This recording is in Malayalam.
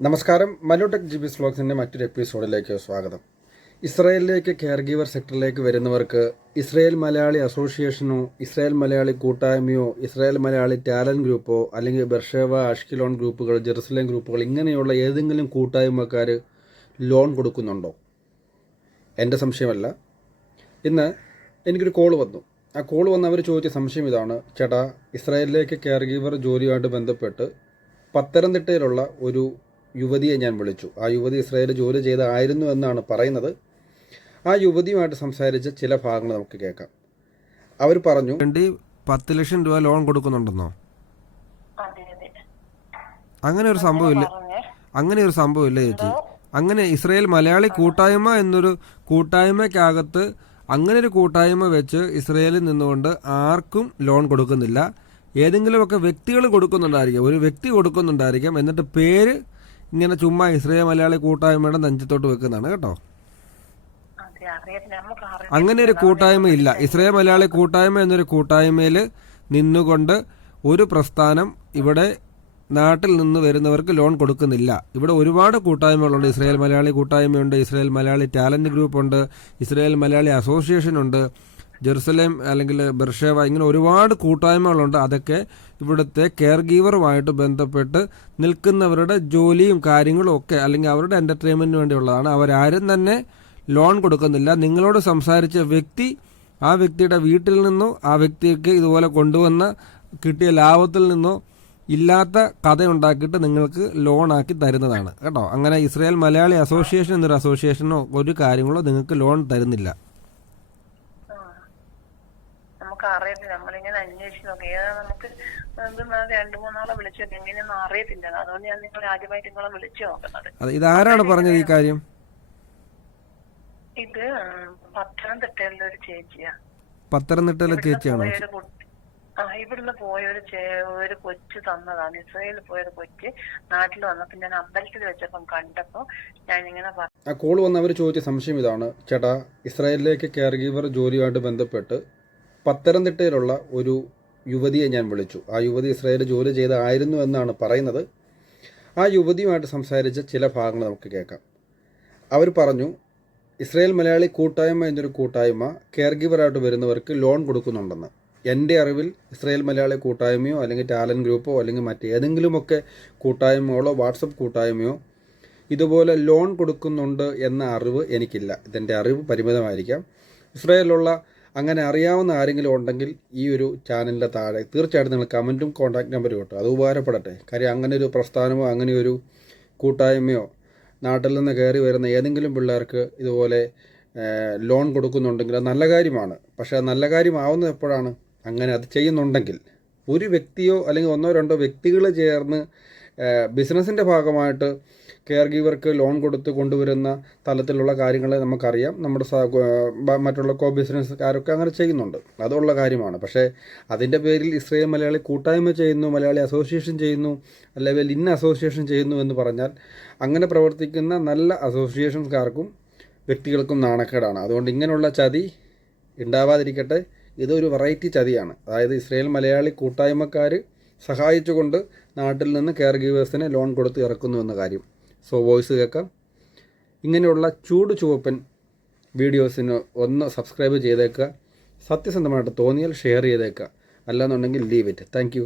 നമസ്കാരം. മലോടെക് ജി ബി സ്ലോക്സിന്റെ മറ്റൊരു എപ്പിസോഡിലേക്ക് സ്വാഗതം. ഇസ്രായേലിലേക്ക് കെയർ ഗീവർ സെക്ടറിലേക്ക് വരുന്നവർക്ക് ഇസ്രായേൽ മലയാളി അസോസിയേഷനോ ഇസ്രായേൽ മലയാളി കൂട്ടായ്മയോ ഇസ്രായേൽ മലയാളി ടാലന്റ് ഗ്രൂപ്പോ അല്ലെങ്കിൽ ബെർഷേവ അഷ്കിലോൺ ഗ്രൂപ്പുകൾ ജെറുസലേം ഗ്രൂപ്പുകൾ ഇങ്ങനെയുള്ള ഏതെങ്കിലും കൂട്ടായ്മക്കാർ ലോൺ കൊടുക്കുന്നുണ്ടോ? എന്റെ സംശയമല്ല. ഇന്ന് എനിക്കൊരു കോൾ വന്നു. ആ കോൾ വന്ന് അവർ ചോദിച്ച സംശയം ഇതാണ്. ചേട്ടാ ഇസ്രായേലിലേക്ക് കെയർ ഗീവർ ജോലിയുമായിട്ട് ബന്ധപ്പെട്ട് പത്തനംതിട്ടയിലുള്ള ഒരു യുവതിയെ ഞാൻ വിളിച്ചു. ആ യുവതി ഇസ്രായേലിൽ ജോലി ചെയ്തായിരുന്നു എന്നാണ് പറയുന്നത്. ആ യുവതിയുമായിട്ട് സംസാരിച്ച ചില ഭാഗങ്ങൾ നമുക്ക് കേൾക്കാം. അവർ പറഞ്ഞു വേണ്ടി പത്ത് ലക്ഷം രൂപ ലോൺ കൊടുക്കുന്നുണ്ടെന്നോ? അതെ അതെ. അങ്ങനെ ഒരു സംഭവമില്ല. ഇല്ല അങ്ങനെ ഒരു സംഭവമില്ല ചേച്ചി. അങ്ങനെ ഇസ്രായേൽ മലയാളി കൂട്ടായ്മ എന്നൊരു കൂട്ടായ്മയ്ക്കകത്ത് അങ്ങനെ ഒരു കൂട്ടായ്മ വെച്ച് ഇസ്രായേലിൽ നിന്നുകൊണ്ട് ആർക്കും ലോൺ കൊടുക്കുന്നില്ല. ഏതെങ്കിലുമൊക്കെ വ്യക്തികൾ കൊടുക്കുന്നുണ്ടായിരിക്കാം. ഒരു വ്യക്തി കൊടുക്കുന്നുണ്ടായിരിക്കാം. എന്നിട്ട് പേര് ഇങ്ങനെ ചുമ്മാ ഇസ്രയേൽ മലയാളി കൂട്ടായ്മയുടെ നെഞ്ചത്തോട്ട് വെക്കുന്നതാണ് കേട്ടോ. അങ്ങനെ ഒരു കൂട്ടായ്മ ഇല്ല. ഇസ്രയേൽ മലയാളി കൂട്ടായ്മ എന്നൊരു കൂട്ടായ്മയിൽ നിന്നുകൊണ്ട് ഒരു പ്രസ്ഥാനം ഇവിടെ നാട്ടിൽ നിന്ന് വരുന്നവർക്ക് ലോൺ കൊടുക്കുന്നില്ല. ഇവിടെ ഒരുപാട് കൂട്ടായ്മകളുണ്ട്. ഇസ്രായേൽ മലയാളി കൂട്ടായ്മയുണ്ട് ഇസ്രായേൽ മലയാളി ടാലന്റ് ഗ്രൂപ്പ് ഉണ്ട് ഇസ്രായേൽ മലയാളി അസോസിയേഷൻ ഉണ്ട് ജെറുസലേം അല്ലെങ്കിൽ ബെർഷേവ ഇങ്ങനെ ഒരുപാട് കൂട്ടായ്മകളുണ്ട്. അതൊക്കെ ഇവിടുത്തെ കെയർ ഗീവറുമായിട്ട് ബന്ധപ്പെട്ട് നിൽക്കുന്നവരുടെ ജോലിയും കാര്യങ്ങളും ഒക്കെ അല്ലെങ്കിൽ അവരുടെ എന്റർടൈൻമെന്റിന് വേണ്ടിയുള്ളതാണ്. അവരാരും തന്നെ ലോൺ കൊടുക്കുന്നില്ല. നിങ്ങളോട് സംസാരിച്ച വ്യക്തി ആ വ്യക്തിയുടെ വീട്ടിൽ നിന്നോ ആ വ്യക്തിക്ക് ഇതുപോലെ കൊണ്ടുവന്ന കിട്ടിയ ലാഭത്തിൽ നിന്നോ ഇല്ലാത്ത കഥ ഉണ്ടാക്കിയിട്ട് നിങ്ങൾക്ക് ലോൺ ആക്കി തരുന്നതാണ്. കേട്ടോ? അങ്ങനെ ഇസ്രായേൽ മലയാളി അസോസിയേഷൻ എന്നൊരു അസോസിയേഷനോ ഒരു കാര്യങ്ങളോ നിങ്ങൾക്ക് ലോൺ തരുന്നില്ല. നമുക്ക് അറിയത്തില്ല. നമ്മളിങ്ങനെ അന്വേഷിച്ച് നോക്കി. ഏതാ നമുക്ക് രണ്ടു മൂന്നാളെ വിളിച്ചു എങ്ങനെയൊന്നും അറിയത്തില്ല. അതുകൊണ്ട് ഞാൻ നിങ്ങൾ ആദ്യമായിട്ട് നിങ്ങളെ വിളിച്ചു നോക്കുന്നത്. ഇതാരാണ് പറഞ്ഞത് ഈ കാര്യം? ഇത് പത്തനംതിട്ടയിലെ ഒരു ചേച്ചിയാ. പത്തനംതിട്ടയിലെ ചേച്ചിയാണോ? ആ ഇവിടുന്ന് പോയൊരു ഒരു ചേ ഒരു കൊച്ചു തന്നതാണ് ഇസ്രയേലിൽ പോയൊരു കൊച്ച് നാട്ടിൽ വന്നപ്പോ ഞാൻ അമ്പലത്തിൽ വെച്ചപ്പം കണ്ടപ്പോ ഞാൻ ഇങ്ങനെ ആ കോൾ വന്നവർ ചോദിച്ച സംശയം ഇതാണ്. ചേട്ടാ ഇസ്രായേലിലേക്ക് കെയർ ഗീവർ ജോലിയുമായിട്ട് ബന്ധപ്പെട്ട് പത്തനംതിട്ടയിലുള്ള ഒരു യുവതിയെ ഞാൻ വിളിച്ചു. ആ യുവതി ഇസ്രായേലിൽ ജോലി ചെയ്തായിരുന്നു എന്നാണ് പറയുന്നത്. ആ യുവതിയുമായിട്ട് സംസാരിച്ച ചില ഭാഗങ്ങൾ നമുക്ക് കേൾക്കാം. അവർ പറഞ്ഞു ഇസ്രായേൽ മലയാളി കൂട്ടായ്മ എന്നൊരു കൂട്ടായ്മ കെയർ ഗീവറായിട്ട് വരുന്നവർക്ക് ലോൺ കൊടുക്കുന്നുണ്ടെന്ന്. എന്റെ അറിവിൽ ഇസ്രായേൽ മലയാളി കൂട്ടായ്മയോ അല്ലെങ്കിൽ ടാലന്റ് ഗ്രൂപ്പോ അല്ലെങ്കിൽ മറ്റേതെങ്കിലുമൊക്കെ കൂട്ടായ്മകളോ വാട്സപ്പ് കൂട്ടായ്മയോ ഇതുപോലെ ലോൺ കൊടുക്കുന്നുണ്ട് എന്ന അറിവ് എനിക്കില്ല. ഇതെന്റെ അറിവ് പരിമിതമായിരിക്കാം. ഇസ്രായേലിലുള്ള അങ്ങനെ അറിയാവുന്ന ആരെങ്കിലും ഉണ്ടെങ്കിൽ ഈ ഒരു ചാനലിന്റെ താഴെ തീർച്ചയായിട്ടും നിങ്ങൾ കമന്റും കോൺടാക്ട് നമ്പറും കിട്ടും അത് ഉപകാരപ്പെടട്ടെ. കാര്യം അങ്ങനെ ഒരു പ്രസ്ഥാനമോ അങ്ങനെ ഒരു കൂട്ടായ്മയോ നാട്ടിൽ നിന്ന് കയറി വരുന്ന ഏതെങ്കിലും പിള്ളേർക്ക് ഇതുപോലെ ലോൺ കൊടുക്കുന്നുണ്ടെങ്കിൽ അത് നല്ല കാര്യമാണ്. പക്ഷേ നല്ല കാര്യമാവുന്നത് എപ്പോഴാണ്? അങ്ങനെ അത് ചെയ്യുന്നുണ്ടെങ്കിൽ. ഒരു വ്യക്തിയോ അല്ലെങ്കിൽ ഒന്നോ രണ്ടോ വ്യക്തികൾ ചേർന്ന് ബിസിനസ്സിന്റെ ഭാഗമായിട്ട് കെയർ ഗീവർക്ക് ലോൺ കൊടുത്ത് കൊണ്ടുവരുന്ന തലത്തിലുള്ള കാര്യങ്ങൾ നമുക്കറിയാം. നമ്മുടെ മറ്റുള്ള കോ ബിസിനസ്സുകാരൊക്കെ അങ്ങനെ ചെയ്യുന്നുണ്ട്. അതുള്ള കാര്യമാണ്. പക്ഷേ അതിന്റെ പേരിൽ ഇസ്രയേൽ മലയാളി കൂട്ടായ്മ ചെയ്യുന്നു മലയാളി അസോസിയേഷൻ ചെയ്യുന്നു അല്ലെങ്കിൽ ഇന്ന അസോസിയേഷൻ ചെയ്യുന്നു എന്ന് പറഞ്ഞാൽ അങ്ങനെ പ്രവർത്തിക്കുന്ന നല്ല അസോസിയേഷൻകാർക്കും വ്യക്തികൾക്കും നാണക്കേടാണ്. അതുകൊണ്ട് ഇങ്ങനെയുള്ള ചതി ഉണ്ടാവാതിരിക്കട്ടെ. ഇതൊരു വെറൈറ്റി ചതിയാണ്. അതായത് ഇസ്രയേൽ മലയാളി കൂട്ടായ്മക്കാർ സഹായിച്ചുകൊണ്ട് നാട്ടിൽ നിന്ന് കെയർ ഗീവേഴ്സിന് ലോൺ കൊടുത്ത് ഇറക്കുന്നു എന്ന കാര്യം. സോ വോയിസ് കേൾക്കാം ഇങ്ങനെയുള്ള ചൂട് ചുവപ്പൻ വീഡിയോസിന് ഒന്ന് സബ്സ്ക്രൈബ് ചെയ്തേക്കുക. സത്യസന്ധമായിട്ട് തോന്നിയാൽ ഷെയർ ചെയ്തേക്കുക. അല്ലാന്നുണ്ടെങ്കിൽ ലീവ് ഇറ്റ് താങ്ക്